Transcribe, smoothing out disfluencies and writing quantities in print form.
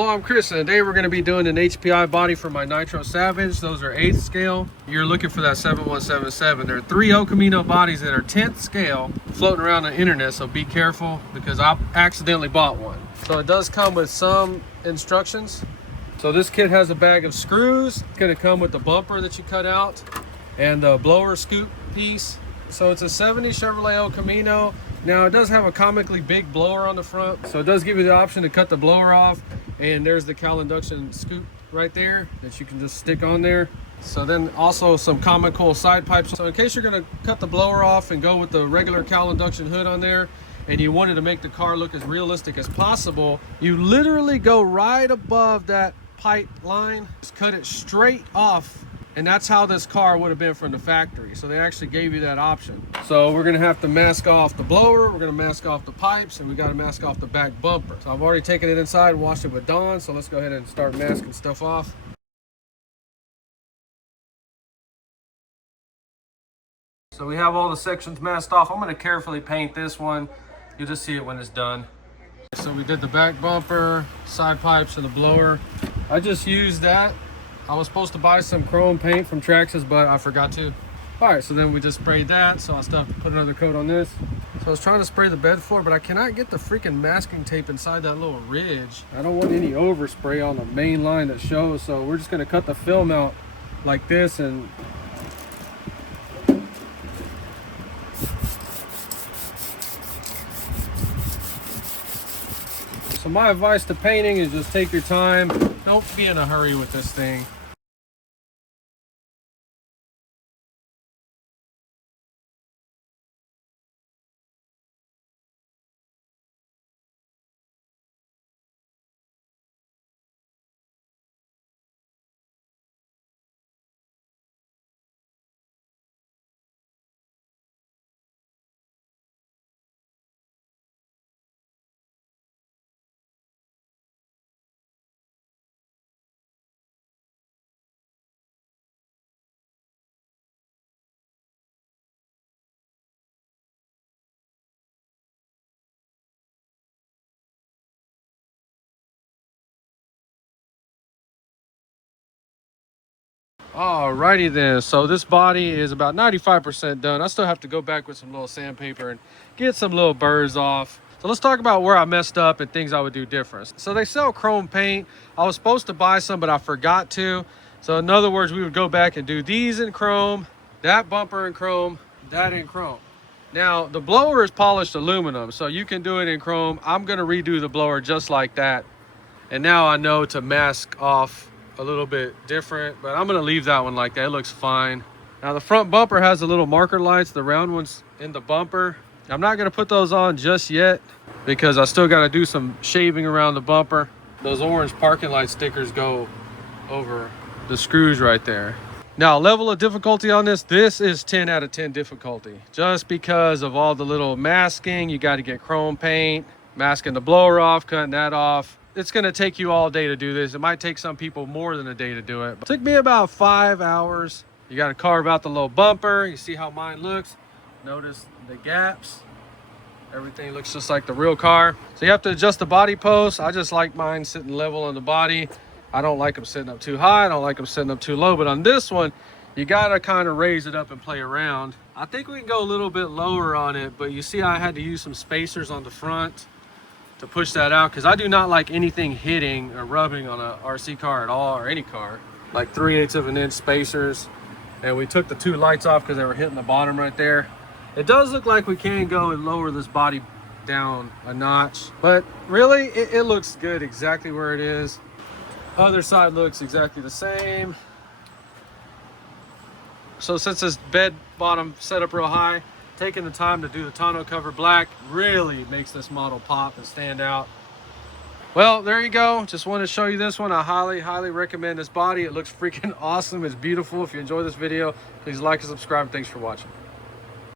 Hello, I'm Chris, and today we're going to be doing an HPI body for my Nitro Savage. Those are 8th scale. You're looking for that 7177. There are 3 El Camino bodies that are 10th scale floating around the internet, so be careful because I accidentally bought one. So it does come with some instructions. So this kit has a bag of screws. It's going to come with the bumper that you cut out and the blower scoop piece. So it's a 70 Chevrolet El Camino. Now it does have a comically big blower on the front, so it does give you the option to cut the blower off, and there's the cal induction scoop right there that you can just stick on there. So then also some comical side pipes. So in case you're going to cut the blower off and go with the regular cal induction hood on there, and you wanted to make the car look as realistic as possible, you literally go right above that pipe line, just cut it straight off. And that's how this car would have been from the factory. So they actually gave you that option. So we're gonna have to mask off the blower, we're gonna mask off the pipes, and we gotta mask off the back bumper. So I've already taken it inside and washed it with Dawn, so let's go ahead and start masking stuff off. So we have all the sections masked off. I'm gonna carefully paint this one. You'll just see it when it's done. So we did the back bumper, side pipes, and the blower. I just used that. I was supposed to buy some chrome paint from Traxxas, but I forgot to. All right, so then we just sprayed that, so I still have to put another coat on this. So I was trying to spray the bed floor, but I cannot get the freaking masking tape inside that little ridge. I don't want any overspray on the main line that shows, so we're just gonna cut the film out like this and so my advice to painting is just take your time. Don't be in a hurry with this thing. Alrighty then, so this body is about 95% done. I still have to go back with some little sandpaper and get some little burrs off. So let's talk about where I messed up and things I would do different. So they sell chrome paint. I was supposed to buy some, but I forgot to. So in other words, we would go back and do these in chrome, that bumper in chrome, that in chrome. Now the blower is polished aluminum, so you can do it in chrome. I'm gonna redo the blower just like that. And now I know to mask off a little bit different, but I'm gonna leave that one like that. It looks fine. Now the front bumper has the little marker lights, the round ones in the bumper. I'm not gonna put those on just yet because I still gotta do some shaving around the bumper. Those orange parking light stickers go over the screws right there. Now level of difficulty on this is 10 out of 10 difficulty, just because of all the little masking. You got to get chrome paint, masking the blower off, cutting that off. It's going to take you all day to do this. It might take some people more than a day to do it. It took me about 5 hours. You got to carve out the little bumper. You see how mine looks. Notice the gaps. Everything looks just like the real car. So you have to adjust the body post. I just like mine sitting level on the body. I don't like them sitting up too high. I don't like them sitting up too low. But on this one, you got to kind of raise it up and play around. I think we can go a little bit lower on it. But you see I had to use some spacers on the front to push that out, because I do not like anything hitting or rubbing on a RC car at all, or any car. Like 3/8 of an inch spacers. And we took the 2 lights off because they were hitting the bottom right there. It does look like we can go and lower this body down a notch, but really it looks good exactly where it is. Other side looks exactly the same. So since this bed bottom set up real high, taking the time to do the tonneau cover black really makes this model pop and stand out. Well, there you go. Just wanted to show you this one. I highly recommend this body. It looks freaking awesome. It's beautiful. If you enjoyed this video, please like and subscribe. Thanks for watching.